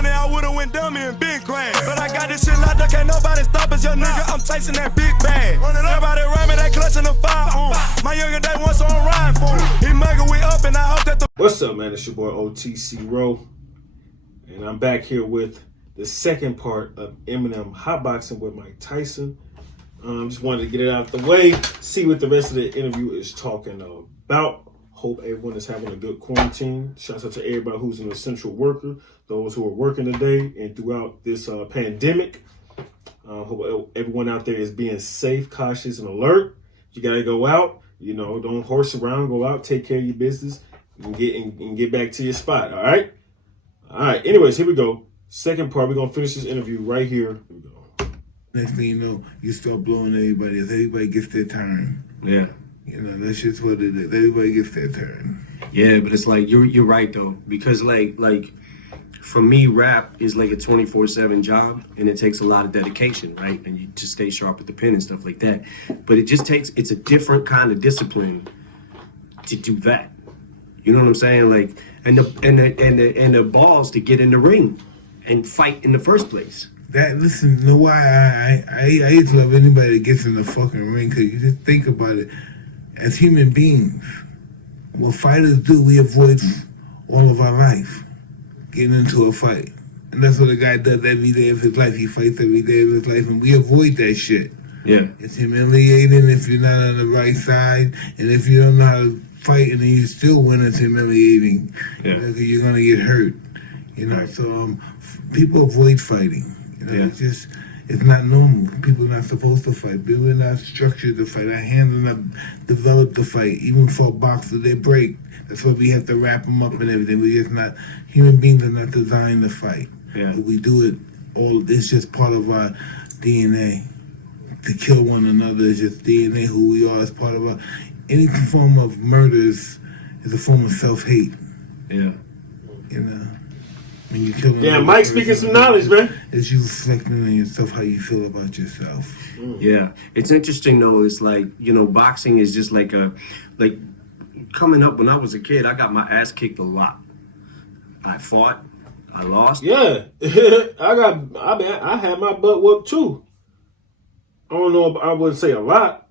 money, I would've went dummy and been grand. But I got this shit locked up, can't nobody stop us, young nigga. I'm Tyson that big bag. Everybody around me, they clutching the fire. My younger day once on ride for him. He mugger, we up, and I hope that the. What's up, man? It's your boy OTC Row, and I'm back here with the second part of Eminem Hotboxing with Mike Tyson. Just wanted to get it out of the way, see what the rest of the interview is talking about. Hope everyone is having a good quarantine. Shouts out to everybody who's an essential worker, those who are working today and throughout this pandemic. Hope everyone out there is being safe, cautious, and alert. You gotta go out, don't horse around, go out, take care of your business, and get back to your spot, all right? All right, anyways, here we go. Second part, we're gonna finish this interview right here. Here we go. Next thing you know, you start blowing everybody as everybody gets their turn. Yeah. That's just what it is. Everybody gets their turn. Yeah, but it's like you're right though, because like for me, rap is like a 24/7 job, and it takes a lot of dedication, right? And you to stay sharp with the pen and stuff like that. But it's a different kind of discipline to do that. You know what I'm saying? Like, and the balls to get in the ring and fight in the first place. Listen, you know why I used to love anybody that gets in the fucking ring, because you just think about it. As human beings, what fighters do, we avoid all of our life, getting into a fight. And that's what a guy does every day of his life. He fights every day of his life, and we avoid that shit. Yeah. It's humiliating if you're not on the right side, and if you don't know how to fight and then you still win, it's humiliating. Yeah. Because you're going to get hurt. Right. So people avoid fighting. Yeah. It's not normal. People are not supposed to fight. People are not structured to fight. Our hands are not developed to fight. Even for a boxer, they break. That's why we have to wrap them up and everything. Human beings are not designed to fight. Yeah. But we do it all. It's just part of our DNA. To kill one another is just DNA, who we are. It's part of our. Any form of murder is a form of self-hate. Yeah. When you kill Mike speaking some knowledge, man. It's you reflecting on yourself, how you feel about yourself. Yeah. It's interesting though, it's like, boxing is just like coming up when I was a kid, I got my ass kicked a lot. I fought, I lost. Yeah. I had my butt whooped too. I don't know, I wouldn't say a lot,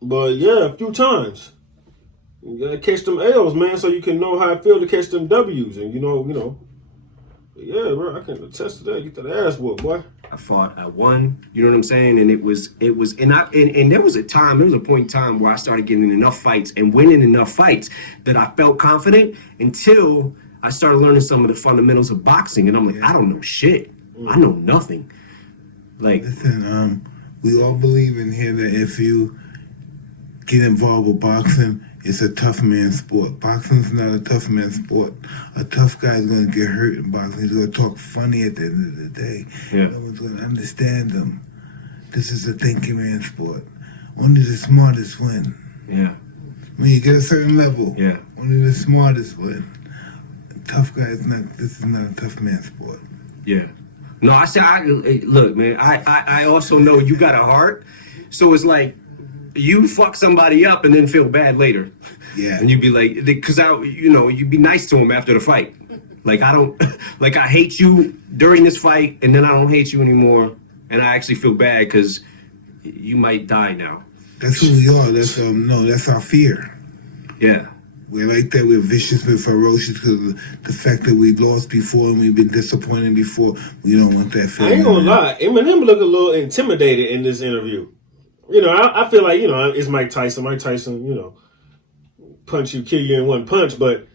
but yeah, a few times. You gotta catch them L's, man, so you can know how it feel to catch them W's, and yeah, bro, I can attest to that. Get that ass whooped, boy. I fought, I won. You know what I'm saying? And and there was a point in time where I started getting enough fights and winning enough fights that I felt confident until I started learning some of the fundamentals of boxing, and I'm like, I don't know shit. I know nothing. Like, listen, we all believe in here that if you get involved with boxing, it's a tough man sport. Boxing's not a tough man sport. A tough guy's going to get hurt in boxing. He's going to talk funny at the end of the day. Yeah. No one's going to understand him. This is a thinking man sport. Only the smartest win. Yeah. When you get a certain level, yeah, only the smartest win. Tough guy is not. This is not a tough man sport. Yeah. No, look, man. I also know you got a heart, so it's like, you fuck somebody up and then feel bad later. Yeah. And you'd be like, because you'd be nice to him after the fight. Like, I hate you during this fight, and then I don't hate you anymore, and I actually feel bad because you might die now. That's who we are. That's our fear. Yeah. We're like that. We're vicious, we're ferocious because of the fact that we've lost before and we've been disappointed before. We don't want that feeling. I ain't gonna lie. Eminem looked a little intimidated in this interview. I feel like, it's Mike Tyson. Mike Tyson, punch you, kill you in one punch. But,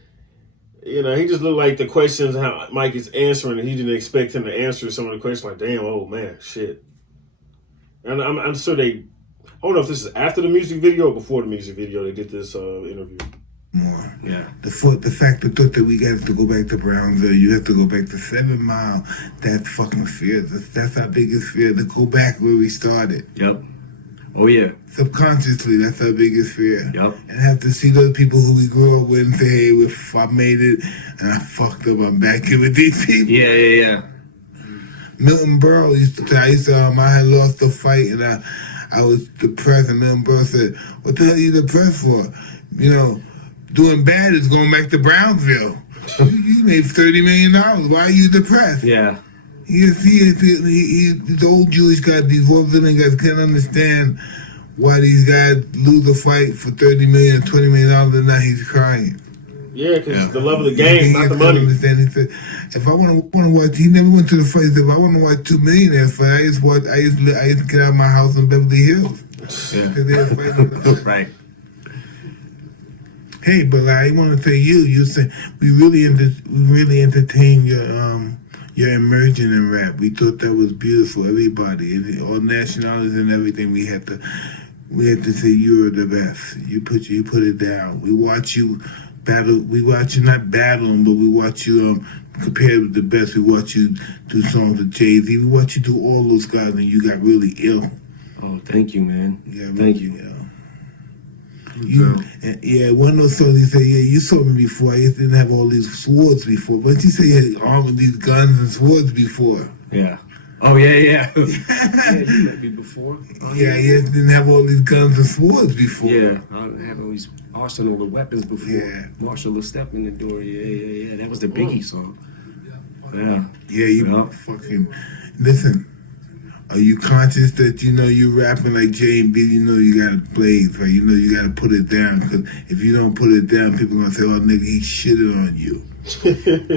he just looked like the questions how Mike is answering, and he didn't expect him to answer some of the questions. Like, damn, oh, man, shit. And I'm sure I don't know if this is after the music video or before the music video they did this interview. More. Yeah. The fact that we got to go back to Brownsville, you have to go back to 7 Mile. That fucking fear. That's our biggest fear, to go back where we started. Yep. Oh, yeah. Subconsciously, that's our biggest fear. Yep. And have to see those people who we grew up with and say, hey, I made it and I fucked up, I'm back here with these people. Yeah. Milton Berle used to tell, I had lost the fight and I was depressed, and Milton Berle said, what the hell are you depressed for? Doing bad is going back to Brownsville. You made $30 million. Why are you depressed? Yeah. He's the old Jewish guy. These Brazilian guys can't understand why these guys lose a fight for $30 million, $20 million, and now he's crying. Yeah, because the love of the game, not the money. Understand. He said, if I want to watch, he never went to the fight. He said, if I want to watch 2 millionaires fight, I used to get out of my house in Beverly Hills. Yeah. They were fighting. Right. Hey, but I want to say you said we really entertained your immersion in rap. We thought that was beautiful. Everybody, all nationalities and everything. We had to say you were the best. You put it down. We watch you battle. We watch you not battling, but we watch you compare with the best. We watch you do songs with Jay-Z. We watch you do all those guys, and you got really ill. Oh, thank you, man. Yeah, thank you. One of those songs he said, yeah, you saw me before. I didn't have all these swords before. But you say you had all of these guns and swords before. Yeah. Oh, yeah. Yeah, you met me before. Oh, yeah, you didn't have all these guns and swords before. Yeah, I had all these arsenal of weapons before. Yeah. Marshall will step in the door. Yeah. That was the Biggie song. Yeah. Yeah, you fucking... Listen. Are you conscious that you rapping like J and B? You gotta blaze, right? You gotta put it down, because if you don't put it down, people gonna say, "Oh, nigga, he shitted on you."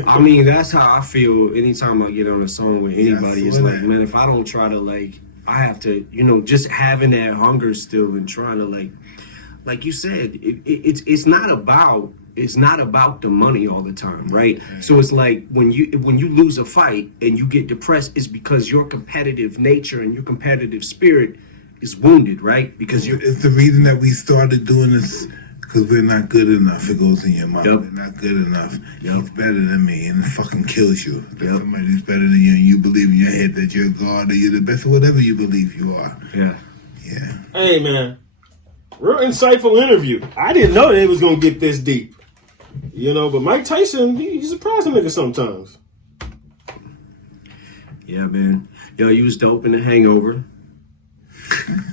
I mean, that's how I feel anytime I get on a song with anybody. Yeah, it's like, man, if I don't try to I have to, just having that hunger still and trying to like you said, it's not about the money all the time, right? So it's like when you lose a fight and you get depressed, it's because your competitive nature and your competitive spirit is wounded, right? Because it's the reason that we started doing this, because we're not good enough. It goes in your mouth. Yep. We're not good enough. Yep. He's better than me, and it fucking kills you. That somebody's better than you, and you believe in your head that you're God or you're the best, or whatever you believe you are. Yeah. Hey, man. Real insightful interview. I didn't know they was going to get this deep. But Mike Tyson, he's surprising niggas sometimes. Yeah, man. Yo, you was dope in The Hangover.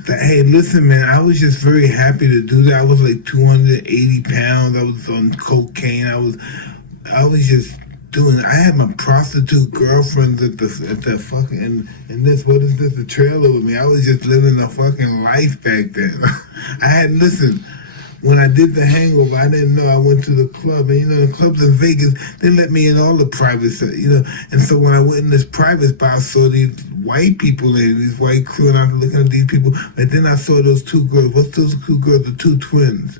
Hey, listen, man, I was just very happy to do that. I was like 280 pounds. I was on cocaine. I was just doing. I had my prostitute girlfriends at the fucking and this. What is this? A trailer with me. I was just living a fucking life back then. Listen. When I did The Hangover, I didn't know I went to the club. And, the clubs in Vegas, they let me in all the private, And so when I went in this private spot, I saw these white people there, this white crew, and I'm looking at these people. And then I saw those 2 girls. What's those 2 girls? The 2 twins.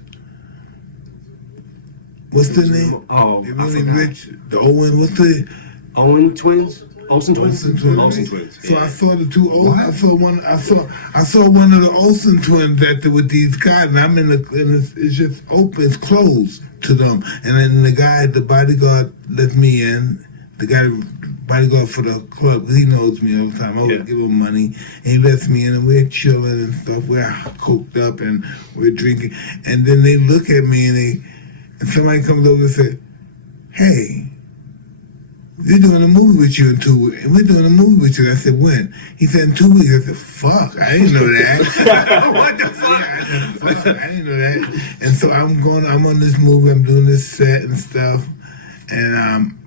What's their name? Oh, They're really I forgot. rich. The Owen, what's the... Owen twins? Olsen twins? Olsen twins. So I saw the 2 Olsen. I saw one of the Olsen twins with these guys, and I'm and it's just open, it's closed to them. And then the bodyguard let me in. The guy, bodyguard for the club, he knows me all the time. I always give him money, and he lets me in, and we're chilling and stuff. We're coked up and we're drinking, and then they look at me and somebody comes over and says, "Hey, we're doing a movie with you in 2 weeks. We're doing a movie with you." I said, "When?" He said, "In 2 weeks." I said, "Fuck, I didn't know that." What the fuck? I said, "Fuck, I didn't know that." And so I'm on this movie, I'm doing this set and stuff, and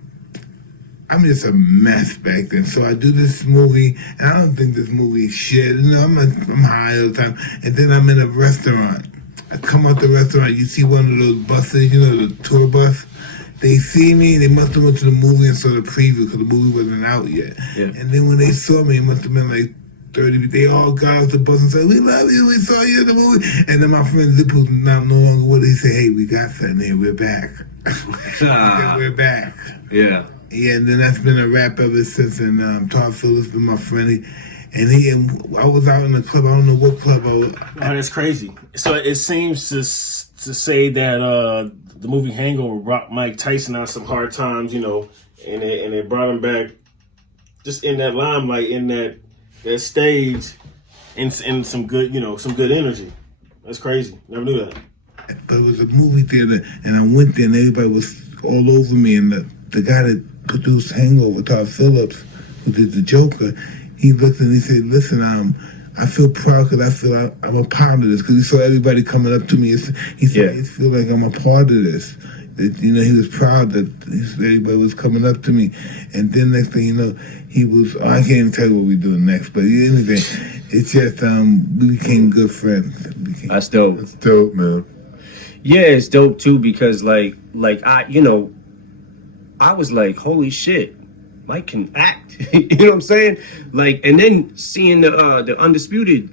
I'm just a mess back then. So I do this movie, and I don't think this movie is shit. I'm high all the time. And then I'm in a restaurant. I come out the restaurant, you see one of those buses, the tour bus. They see me, they must have went to the movie and saw the preview, because the movie wasn't out yet. Yeah. And then when they saw me, it must have been like 30, they all got off the bus and said, "We love you, we saw you in the movie." And then my friend Zip, who's now no longer with us, he said, "Hey, we got something here, we're back." We're back. Yeah. Yeah, and then that's been a wrap ever since. And Todd Phillips been my friend. And I was out in the club, I don't know what club I was. Oh, that's crazy. So it seems to say that the movie Hangover brought Mike Tyson out some hard times, and it brought him back just in that limelight, in that stage, and some good, some good energy. That's crazy. Never knew that. But it was a movie theater, and I went there, and everybody was all over me. And the guy that produced Hangover, Todd Phillips, who did the Joker, he looked and he said, "Listen, I feel proud because I feel I'm a part of this." Because he saw everybody coming up to me. He said, "I feel like I'm a part of this." That, you know, he was proud that everybody was coming up to me. And then next thing you know, he was, I can't even tell you what we're doing next, but anyway, it's just, we became good friends. That's dope. It's dope, man. Yeah, it's dope too because like I, you know, I was like, holy shit, Mike can act. You know what I'm saying? Like, and then seeing the Undisputed,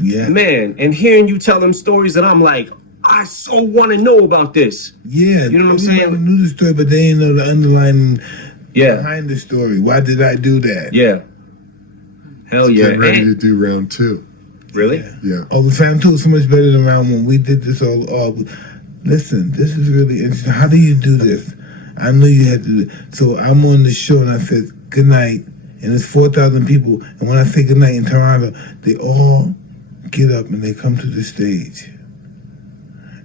Yeah. man, and hearing you tell them stories that I'm like, I so want to know about this. Yeah. You know what I'm saying? Everybody knew the story, but they didn't know the underlying Yeah, behind the story. Why did I do that? yeah. Hell yeah. Getting ready to And- do round 2. really? Yeah. Oh, the Fam 2 is so much better than round 1. We did this all. Listen, this is really interesting. How do you do this? I knew you had to do it. So I'm on the show and I said, good night. And it's 4,000 people. And when I say good night in Toronto, they all get up and they come to the stage.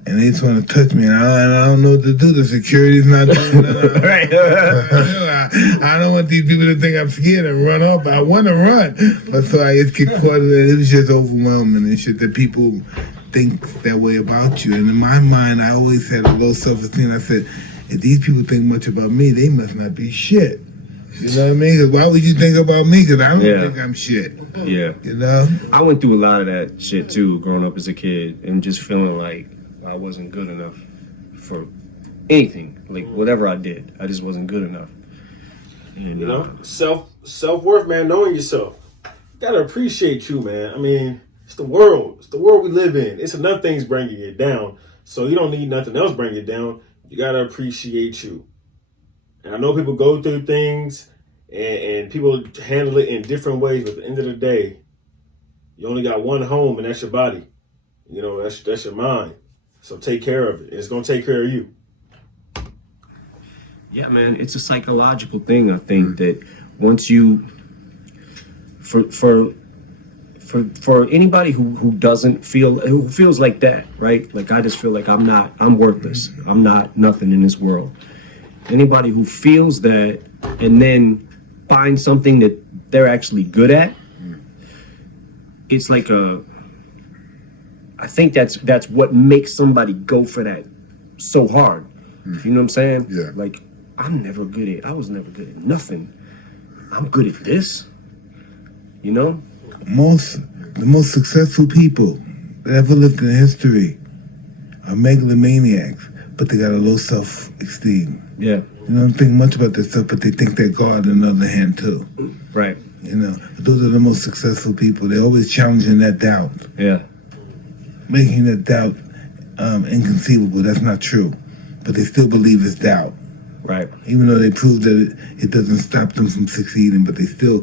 And they just want to touch me. And I don't know what to do. The security's not doing nothing. Right. I don't want these people to think I'm scared and run off. I want to run. But so I just get caught in it. It was just overwhelming and shit that people think that way about you. And in my mind, I always had a low self-esteem. I said, if these people think much about me, they must not be shit. You know what I mean? 'Cause why would you think about me? Because I don't Yeah. think I'm shit. Yeah. You know? I went through a lot of that shit too, growing up as a kid, and just feeling like I wasn't good enough for anything. Like whatever I did, I just wasn't good enough. And, You know, self-worth, man, knowing yourself. Gotta appreciate you, man. I mean, it's the world. It's the world we live in. It's enough things bringing you down. So you don't need nothing else bringing you down. You gotta appreciate you. And I know people go through things and people handle it in different ways, but at the end of the day, you only got one home and that's your body. You know, that's your mind. So take care of it. It's gonna take care of you. yeah, man, it's a psychological thing. I think that once you, for anybody who doesn't feel, who feels like that, right? Like I just feel like I'm worthless. I'm not nothing in this world. Anybody who feels that and then finds something that they're actually good at, it's like I think that's what makes somebody go for that so hard. You know what I'm saying? Yeah. Like I was never good at nothing. I'm good at this. You know? The most successful people that ever lived in history are megalomaniacs, but they got a low self-esteem. Yeah. You don't think much about their stuff, but they think they're God on the other hand too. Right. You know, those are the most successful people. They're always challenging that doubt, Yeah. making that doubt inconceivable. That's not true, but they still believe it's doubt. Right. Even though they prove that it doesn't stop them from succeeding, but they still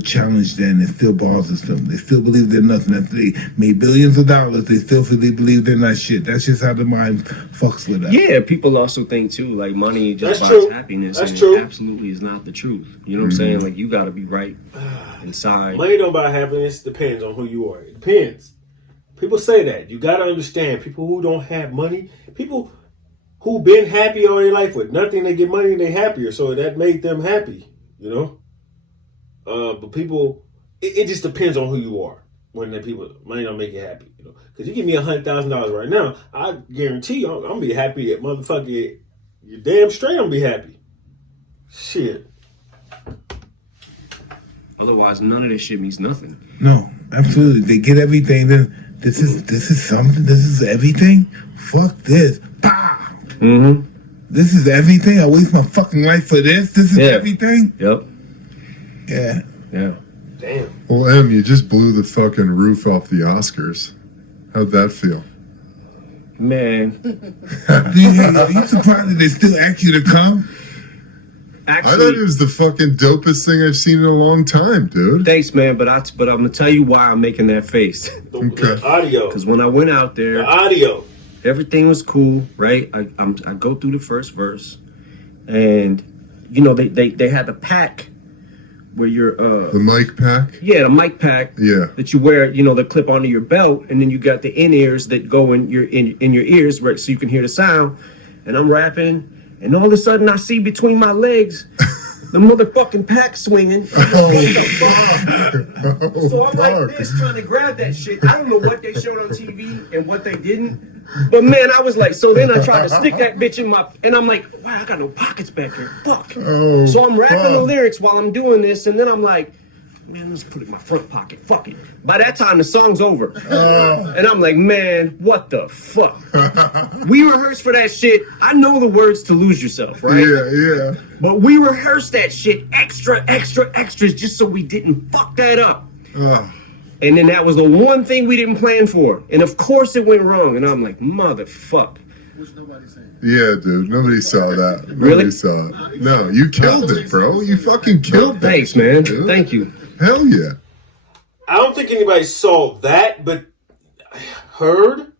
challenge that, and it still bothers them. They still believe they're nothing. After they made billions of dollars, they still believe they're not shit. That's just how the mind fucks with us. Yeah, people also think too, like money just That's buys true. happiness. That's and true. It absolutely is not the truth. You know what I'm saying? Like you gotta be right inside. Money don't buy happiness. Depends on who you are. It depends. People say that. You gotta understand. People who don't have money, people who been happy all their life with nothing, they get money and they happier. So that made them happy, you know. But people, it just depends on who you are. When the people, money don't make you happy, you know. Because you give me $100,000 right now, I guarantee you, I'm gonna be happy at motherfucker. You're damn straight, I'm gonna be happy. Shit. Otherwise, none of this shit means nothing. No, absolutely. They get everything. Then this is something. This is everything. Fuck this. Bah! Mm-hmm. This is everything. I waste my fucking life for this. This is everything. Yep. Yeah. Yeah. Damn. Well, Em, you just blew the fucking roof off the Oscars. How'd that feel? Man. Are you surprised that they still ask you to come? I thought it Actually, was the fucking dopest thing I've seen in a long time, dude. thanks, man. But I'm gonna tell you why I'm making that face. The audio. Because when I went out The there, audio. everything was cool, right? I go through the first verse, and you know they had the pack where you're The mic pack? the mic pack Yeah. that you wear, you know, the clip onto your belt, and then you got the in ears that go in your ears, right, so you can hear the sound. And I'm rapping, and all of a sudden I see between my legs the motherfucking pack swinging. Oh, So I'm like this, trying to grab that shit. I don't know what they showed on TV and what they didn't. But man, I was like, so then I tried to stick that bitch in my, and I'm like, wow, I got no pockets back here. Fuck. Oh, So I'm rapping the fuck. lyrics while I'm doing this, and then I'm like, man, let's put it in my front pocket. Fuck it. By that time, the song's over. And I'm like, man, what the fuck? We rehearsed for that shit. I know the words to Lose Yourself, right? Yeah. But we rehearsed that shit extras just so we didn't fuck that up. And then that was the one thing we didn't plan for. And of course it went wrong. And I'm like, motherfuck. Yeah, dude. Nobody saw that. Really? Nobody saw it. No, you killed it, bro. You fucking killed that. Thanks, man. Dude. Thank you. Hell yeah. I don't think anybody saw that, but heard.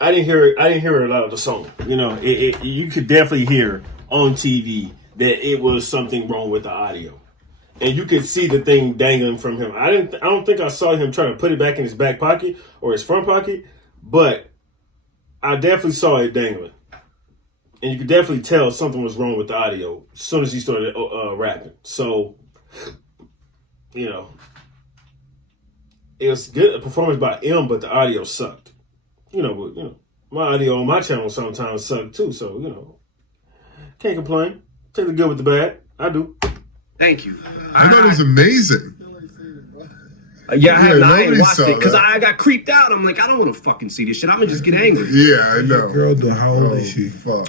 I didn't hear a lot of the song. You know, you could definitely hear on TV that it was something wrong with the audio, and you could see the thing dangling from him. I don't think I saw him trying to put it back in his back pocket or his front pocket, but I definitely saw it dangling, and you could definitely tell something was wrong with the audio as soon as he started rapping. So, you know, it was good a performance by M, but the audio sucked. My audio on my channel sometimes suck too. So, can't complain. Take the good with the bad. I do. Thank you. I thought it was amazing. I ain't watched it because I got creeped out. I'm like, I don't want to fucking see this shit. I'm gonna just get angry. Yeah, I know. Girl, though, how old is she? Fuck.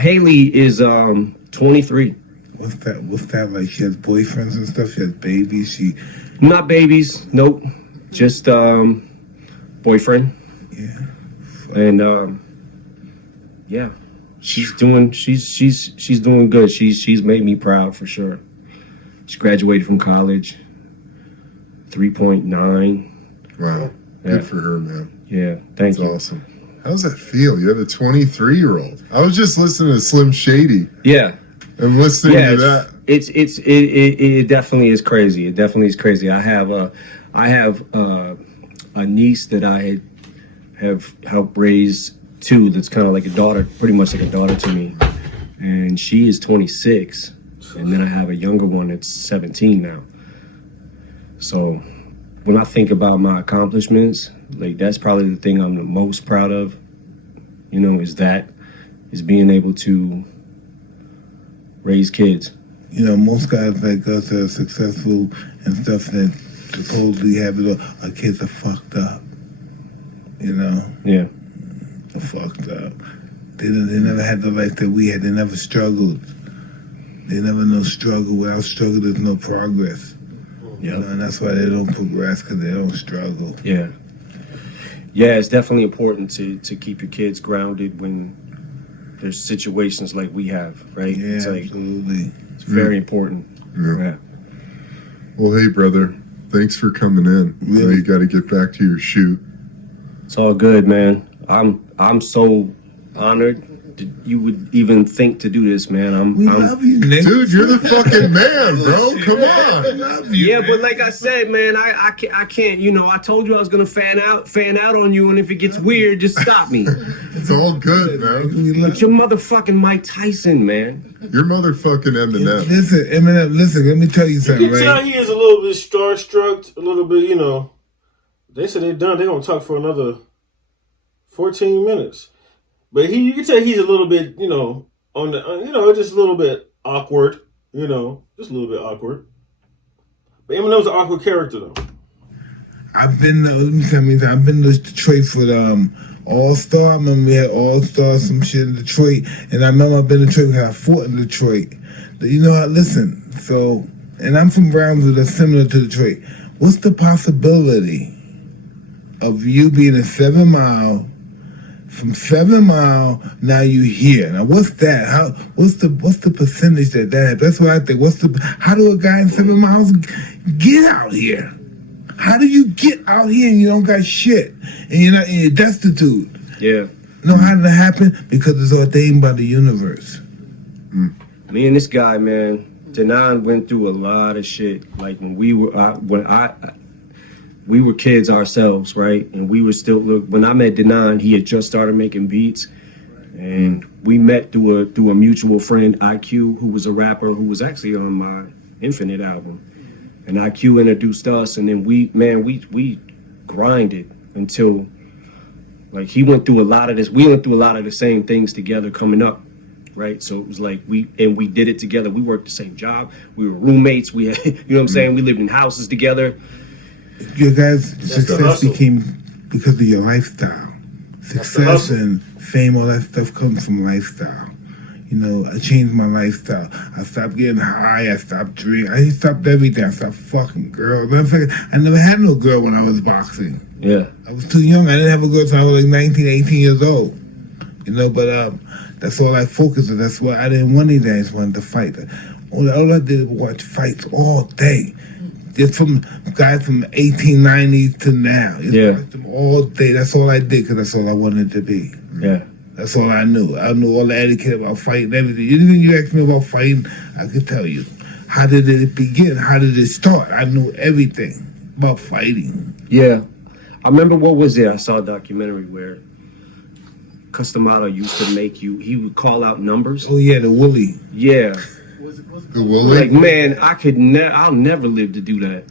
Haley is 23. What's that like? She has boyfriends and stuff. She has babies. She Not babies. Nope. Just boyfriend. yeah. And yeah, she's doing good. She's made me proud for sure. She graduated from college. 3.9. Wow. Good for her, man. Yeah, thank That's you. awesome. How does that feel? You have a 23-year-old. I was just listening to Slim Shady Yeah. and listening to that. It definitely is crazy. It definitely is crazy. I have a niece that I have helped raise too. That's kind of like a daughter, pretty much like a daughter to me, and she is 26. And then I have a younger one that's 17 now. So when I think about my accomplishments, like that's probably the thing I'm the most proud of, is being able to raise kids. Most guys like us that are successful and stuff that supposedly have it all, our kids are fucked up. Yeah. They're fucked up. They never had the life that we had. They never struggled. They never know struggle. Without struggle, there's no progress. Yeah. And that's why they don't progress, because they don't struggle. Yeah. Yeah, it's definitely important to keep your kids grounded when there's situations like we have, right? Yeah, It's like, absolutely. it's very important. Yeah. Well, hey, brother. Thanks for coming in. Yeah. Now you got to get back to your shoot. It's all good, man. I'm so honored that you would even think to do this, man. We love you, nigga. Dude, you're the fucking man, bro. Come We on. love you. Yeah, man. but like I said, man, I can't. I told you I was gonna fan out on you, and if it gets weird, just stop me. It's all good, man. We love But you're motherfucking Mike Tyson, man. You're motherfucking Eminem. Listen, Eminem, listen, let me tell you You something, can tell right? he is a little bit starstruck, a little bit, They said they're done. They're going to talk for another 14 minutes. But you can tell he's a little bit, on the, just a little bit awkward, just a little bit awkward. But Eminem's an awkward character, though. I've been to Detroit for the All-Star. I remember we had All-Star, some shit in Detroit. And I remember I've been to Detroit, we had a fort in Detroit. Listen, so, and I'm from Brownsville that's similar to Detroit. What's the possibility of you being a 7 Mile, from 7 Mile, now you here? Now what's that? What's the percentage that? That's what I think. How do a guy in 7 Miles get out here? How do you get out here and you don't got shit and you're destitute? Yeah. How did it happen? Because it's ordained by the universe. Me and this guy, man, Denan went through a lot of shit. Like when we were kids ourselves, right? And we were still, when I met Denan, he had just started making beats. And we met through a mutual friend, IQ, who was a rapper who was actually on my Infinite album. And IQ introduced us, and then we grinded until, like, he went through a lot of this. We went through a lot of the same things together coming up, right? So it was like we did it together. We worked the same job. We were roommates. We had, you know what I'm saying? We lived in houses together. Your guys' the success hustle. became because of your lifestyle. Success hustle. and fame, all that stuff comes from lifestyle. You know, I changed my lifestyle. I stopped getting high. I stopped drinking. I stopped everything. I stopped fucking girls. Matter of fact, I never had no girl when I was boxing. Yeah. I was too young. I didn't have a girl until I was like 19, 18 years old. You know, but that's all I focused on. That's why I didn't want anything. I just wanted to fight. All I did was watch fights all day. Just from guys from 1890s to now. Just watched them all day. That's all I did because that's all I wanted to be. Yeah. That's all I knew. I knew all the etiquette about fighting, everything. Anything you asked me about fighting, I could tell you. How did it begin? How did it start? I knew everything about fighting. Yeah. I remember, what was it? I saw a documentary where Customato used to make he would call out numbers. Oh yeah, the Willie. Yeah. The Wooly? Like, man, I'll never live to do that.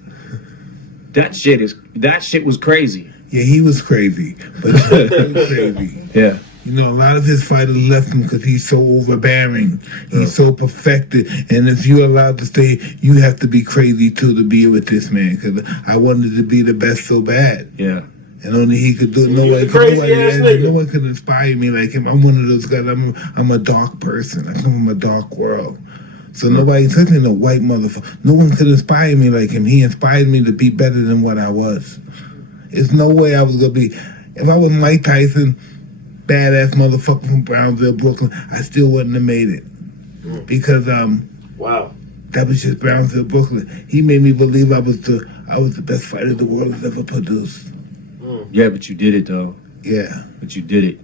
That shit was crazy. Yeah, he was crazy, but he was crazy. Yeah. You know, a lot of his fighters left him because he's so overbearing. He's so perfected. And if you're allowed to stay, you have to be crazy too to be with this man. Because I wanted to be the best so bad. Yeah. And only he could do it. You the crazy-ass nigga. No one could inspire me like him. I'm one of those guys. I'm a dark person. I come from a dark world. So nobody, especially no white motherfucker, no one could inspire me like him. He inspired me to be better than what I was. There's no way I was going to be. If I was Mike Tyson, badass motherfucker from Brownsville, Brooklyn, I still wouldn't have made it. Because Wow. that was just Brownsville, Brooklyn. He made me believe I was the best fighter the world has ever produced. Yeah, but you did it, though. Yeah. But you did it.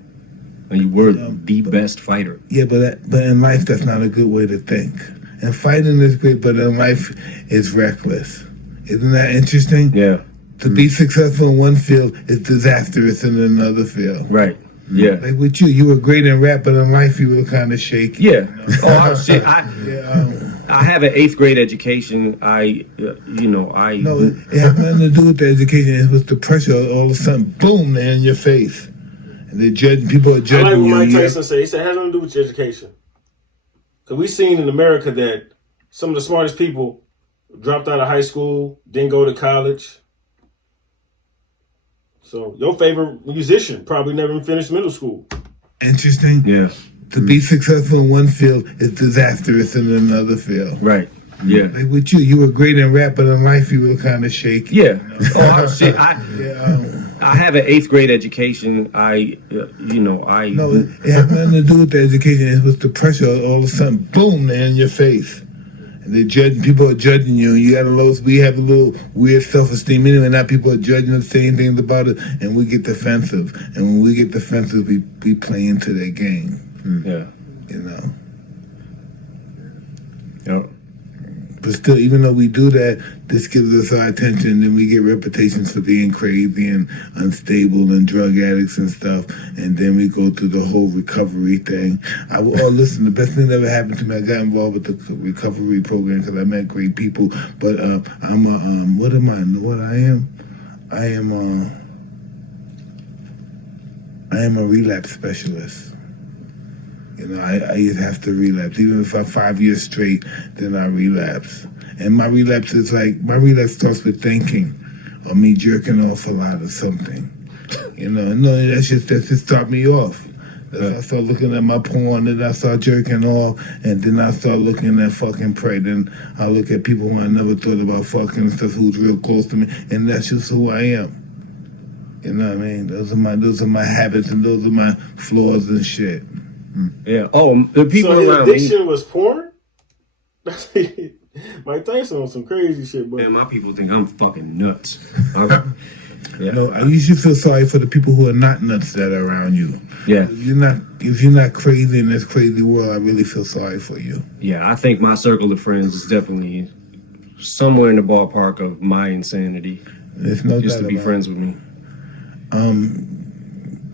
And you were the best fighter. Yeah, but in life, that's not a good way to think. And fighting is great, but in life, it's reckless. Isn't that interesting? Yeah. To be successful in one field is disastrous in another field. Right. Yeah. Like with you were great in rap, but in life, you were kind of shaky. Yeah. Oh, shit. I have an 8th grade education. No, it had nothing to do with the education. It was the pressure. All of a sudden, boom, they're in your face. And they're judging, people are I like judging what you. Mike Tyson said. He said it has nothing to do with your education. Because we've seen in America that some of the smartest people dropped out of high school, didn't go to college. So your favorite musician probably never even finished middle school. Interesting. Yeah. To be successful in one field is disastrous in another field. Right. Yeah. Like with you were great in rap, but in life, you were kind of shaky. Yeah. Oh, shit. I have an 8th grade education. No, it had nothing to do with the education. It was the pressure. All of a sudden, boom, they're in your face. And they're judging. People are judging you. We have a little weird self-esteem anyway. Now people are judging us, saying things about it, and we get defensive. And when we get defensive, we play into their game. Yeah. You know. Yep. But still, even though we do that, this gives us our attention, and we get reputations for being crazy and unstable and drug addicts and stuff. And then we go through the whole recovery thing. Listen, the best thing that ever happened to me, I got involved with the recovery program because I met great people. But I'm a, what am I? What I am? I am a relapse specialist. You know, I have to relapse. Even if I'm 5 years straight, then I relapse. And my relapse starts with thinking or me jerking off a lot or something. You know, no, that just start me off. I start looking at my porn, and I start jerking off, and then I start looking at fucking prey. Then I look at people who I never thought about fucking and stuff who's real close to me, and that's just who I am. You know what I mean? Those are my habits, and those are my flaws and shit. Yeah. Oh, the people so his around addiction me. was porn? Mike Tyson on some crazy shit, bro. Man, my people think I'm fucking nuts. Yeah. No, you should feel sorry for the people who are not nuts that are around you. Yeah. If you're not crazy in this crazy world, I really feel sorry for you. Yeah, I think my circle of friends is definitely somewhere in the ballpark of my insanity. There's no just doubt to be about friends with me.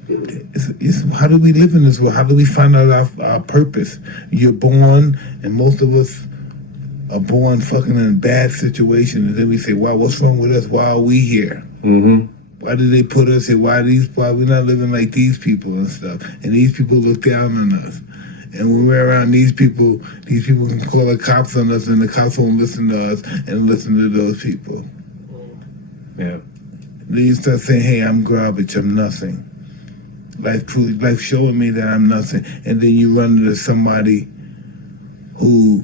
It's how do we live in this world? How do we find out our purpose? You're born, and most of us are born fucking in a bad situation, and then we say, "Wow, what's wrong with us? Why are we here? Mm-hmm. Why did they put us here? Why we're not living like these people and stuff?" And these people look down on us. And when we're around these people can call the cops on us, and the cops won't listen to us and listen to those people. Yeah. Then you start saying, "Hey, I'm garbage. I'm nothing. Life showing me that I'm nothing." And then you run into somebody who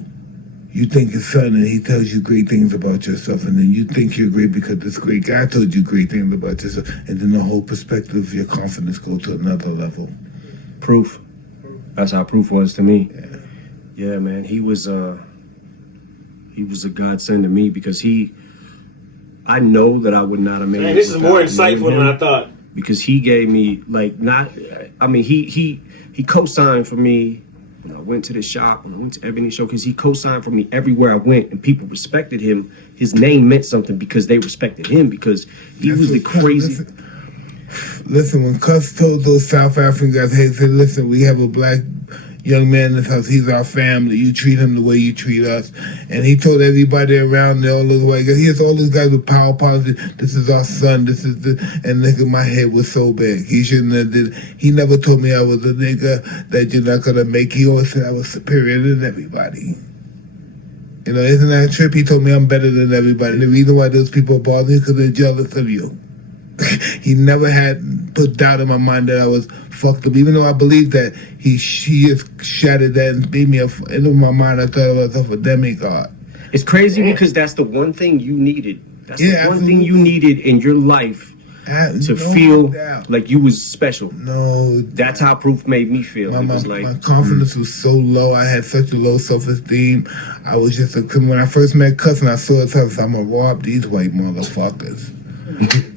you think is son, and he tells you great things about yourself, and then you think you're great because this great guy told you great things about yourself, and then the whole perspective of your confidence goes to another level. Proof. That's how Proof was to me. Yeah, man. He was a godsend to me because I know that I would not have made it. Man, this is more insightful him, than I thought. because he gave me he co-signed for me when I went to the shop, when I went to Ebony show, because he co-signed for me everywhere I went, and people respected him. His name meant something because they respected him because he was the crazy. Listen, when Cuss told those South African guys, "Hey, said, listen, we have a black young man in this house. He's our family. You treat him the way you treat us." And he told everybody around there, all those white guys, he has all these guys with power politics. "This is our son. This is the," and nigga, my head was so big. He shouldn't have did. He never told me I was a nigga that you're not gonna make. He always said I was superior than everybody. You know, isn't that a trip? He told me I'm better than everybody. The reason why those people bother me is because they're jealous of you. He never had put doubt in my mind that I was fucked up, even though I believe that he has shattered that and made me in my mind I thought I was a demigod. It's crazy because that's the one thing you needed. That's the one absolutely. thing you needed in your life to feel like you was special. No, That's how Proof made me feel. my confidence was so low. I had such a low self-esteem. I was just when I first met Cuss and I saw his house, I'm gonna rob these white motherfuckers. He kept.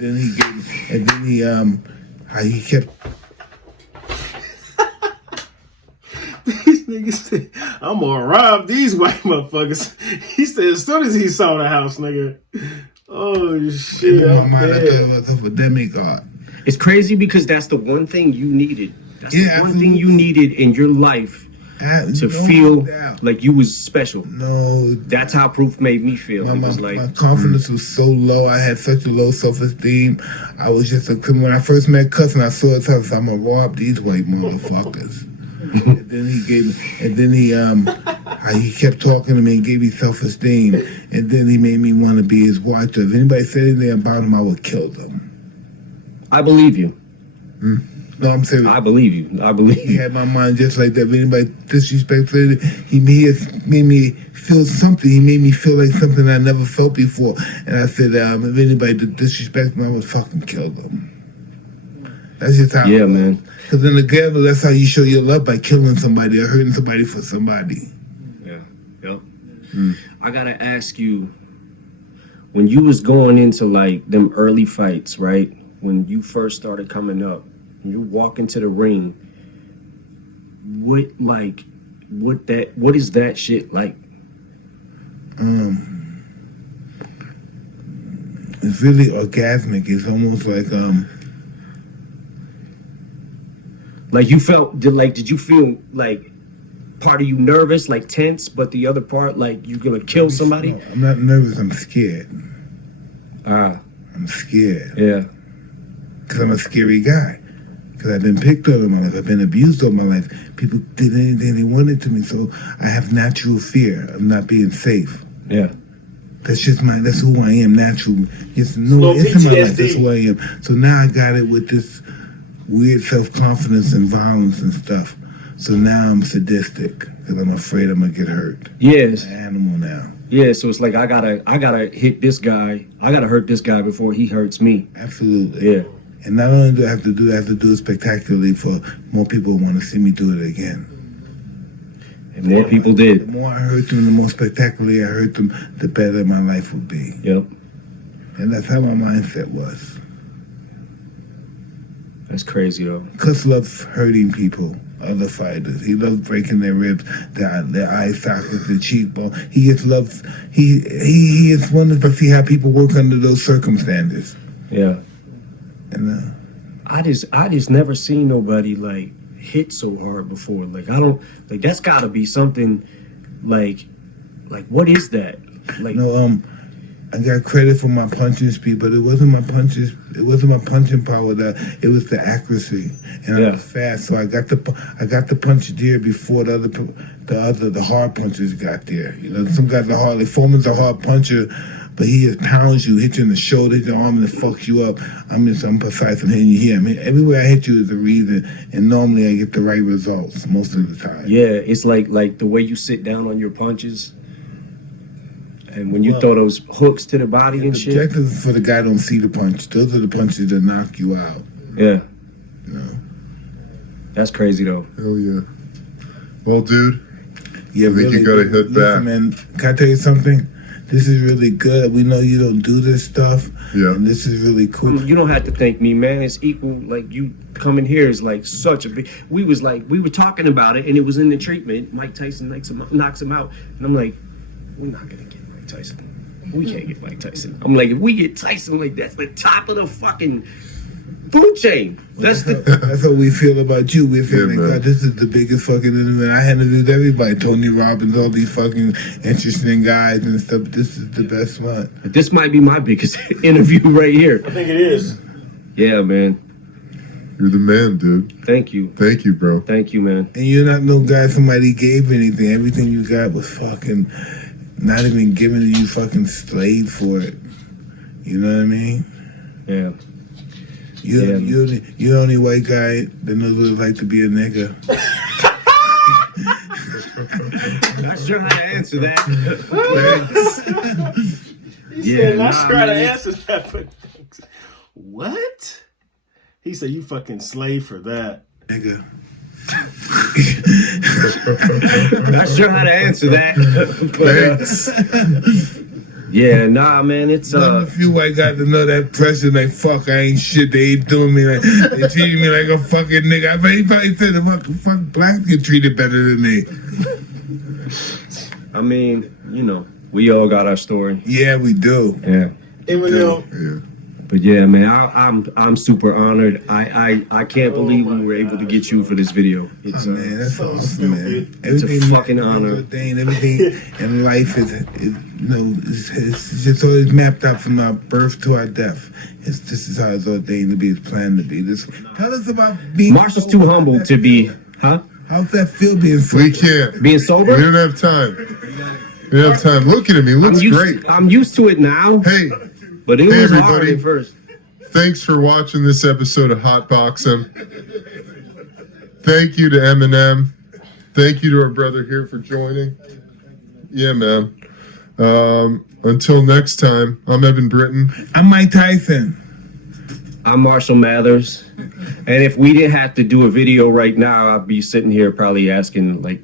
These niggas said, "I'm gonna rob these white motherfuckers." He said as soon as he saw the house, nigga. Oh shit! In my mind, I thought I was a demigod. It's crazy because that's the one thing you needed. That's the one absolutely. thing you needed in your life to feel like you was special. No, That's how Proof made me feel. my confidence was so low. I had such a low self-esteem. I was just when I first met Cuss and I saw his house, I'm gonna rob these white motherfuckers. And then he kept talking to me and gave me self-esteem, and then he made me want to be his watcher. If anybody said anything about him, I would kill them. I believe you. No, I'm serious. I believe you. I believe He you. had my mind just like that. If anybody disrespected it, he made me feel something. He made me feel like something I never felt before. And I said, if anybody disrespected me, I would fucking kill them. That's just how. Yeah, man. Because in the ghetto, that's how you show your love, by killing somebody or hurting somebody for somebody. Yeah. Yep. I gotta ask you, when you was going into like them early fights, right? When you first started coming up, when you walk into the ring, what is that shit like? It's really orgasmic. It's almost like you felt, did you feel like part of you nervous, like tense, but the other part like you gonna kill somebody? No, I'm not nervous. I'm scared. I'm scared. Yeah. Because I'm a scary guy. Because I've been picked on all my life. I've been abused all my life. People did anything they wanted to me. So I have natural fear of not being safe. Yeah. That's who I am naturally. Just no into my life. That's who I am. So now I got it with this weird self-confidence and violence and stuff. So now I'm sadistic because I'm afraid I'm gonna get hurt. Yes. I'm an animal now. Yeah, so it's like I gotta hit this guy. I gotta hurt this guy before he hurts me. Absolutely. Yeah. And not only do I have to do it spectacularly for more people who want to see me do it again. And more people did. The more I hurt them, the more spectacularly I hurt them, the better my life will be. Yep. And that's how my mindset was. That's crazy though. Cuss loves hurting people, other fighters. He loves breaking their ribs, their eye sockets, their cheekbone. He just loves. He just wanted to see how people work under those circumstances. Yeah. And I just never seen nobody like hit so hard before. Like I don't like that's got to be something like what is that? Like No, I got credit for my punching speed, but it wasn't my punches. It wasn't my punching power. That it was the accuracy, and I was fast. So I got the punch there before the hard punches got there. You know, some guys are hard. Like Foreman's a hard puncher, but he just pounds you, hits you in the shoulder, hits your arm, and it fucks you up. I'm precise in hitting you here. I mean, everywhere I hit you is a reason, and normally I get the right results most of the time. yeah, it's like the way you sit down on your punches. And when you throw those hooks to the body and shit. The objective is for the guy don't see the punch. Those are the punches that knock you out. Yeah. You know? That's crazy though. Hell yeah. Well, dude, Yeah, I think you gotta hit back. Man, can I tell you something? This is really good. We know you don't do this stuff. Yeah. And this is really cool. You don't have to thank me, man. It's equal. Like you coming here is like such a big. We were talking about it, and it was in the treatment. Mike Tyson knocks him out, and I'm like, we're not gonna get Mike Tyson. We can't get Mike Tyson. I'm like, if we get Tyson, like that's the top of the fucking food chain. That's what we feel about you. We feel Yeah, like, man. God, this is the biggest fucking interview. I interviewed everybody. Tony Robbins, all these fucking interesting guys and stuff. This is the best one. This might be my biggest interview right here. I think it is. Yeah, man. You're the man, dude. Thank you. Thank you, bro. Thank you, man. And you're not no guy somebody gave anything. Everything you got was fucking not even given to you, fucking slave for it. You know what I mean? Yeah. You're the only white guy that knows what it's like to be a nigga. Not sure how to answer that. He said, not sure how to answer that, but what? He said, you fucking slave for that. Nigga. Not sure how to answer that. Yeah, nah, man, it's A few white guys that know that pressure, like, fuck, I ain't shit. They ain't doing me like, they treating me like a fucking nigga. I bet he probably said, fuck, blacks get treated better than me. I mean, you know, we all got our story. Yeah, we do. Yeah. Eminem. Yeah. But yeah, man, I'm super honored. I can't believe we were able to get you for this video. It's Man, that's awesome, man. It's a Everything fucking honor. Everything in life is it's just always mapped out from our birth to our death. This is how it's ordained to be, it's planned to be. Tell us about being Marshall's too humble to be, huh? How's that feel being sober? We can't. Being We sober? don't have time. We don't have time. Looking at me, looks great. I'm used to it now, Hey, but it Hey, was hard everybody. at first. thanks for watching this episode of Hotboxin. Thank you to Eminem. Thank you to our brother here for joining. Yeah, man. Until next time, I'm Evan Britton. I'm Mike Tyson. I'm Marshall Mathers, and if we didn't have to do a video right now, I'd be sitting here probably asking like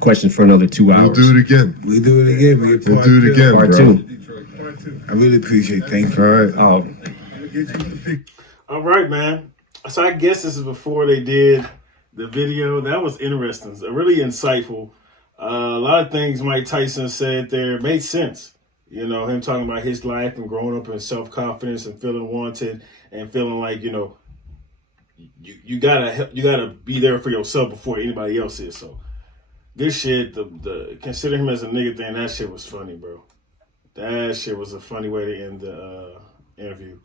questions for another 2 hours. We'll do it again. We do it again. We'll do it again, Part bro. 2. I really appreciate it. Thank you. All right. Oh, All right, man. So I guess this is before they did the video. That was interesting. Really insightful. A lot of things Mike Tyson said there made sense. You know, him talking about his life and growing up in self-confidence and feeling wanted and feeling like, you know, you gotta be there for yourself before anybody else is. So this shit, the consider him as a nigga thing, that shit was funny, bro. That shit was a funny way to end the interview.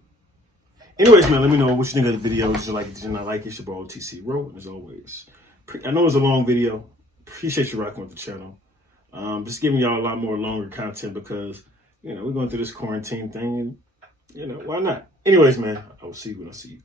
Anyways, man, let me know what you think of the video. Did you like it? Did you not like it? It's your boy OTC Row. And as always, I know it's a long video. Appreciate you rocking with the channel. Just giving y'all a lot more longer content because, you know, we're going through this quarantine thing and, you know, why not? Anyways, man, I will see you when I see you.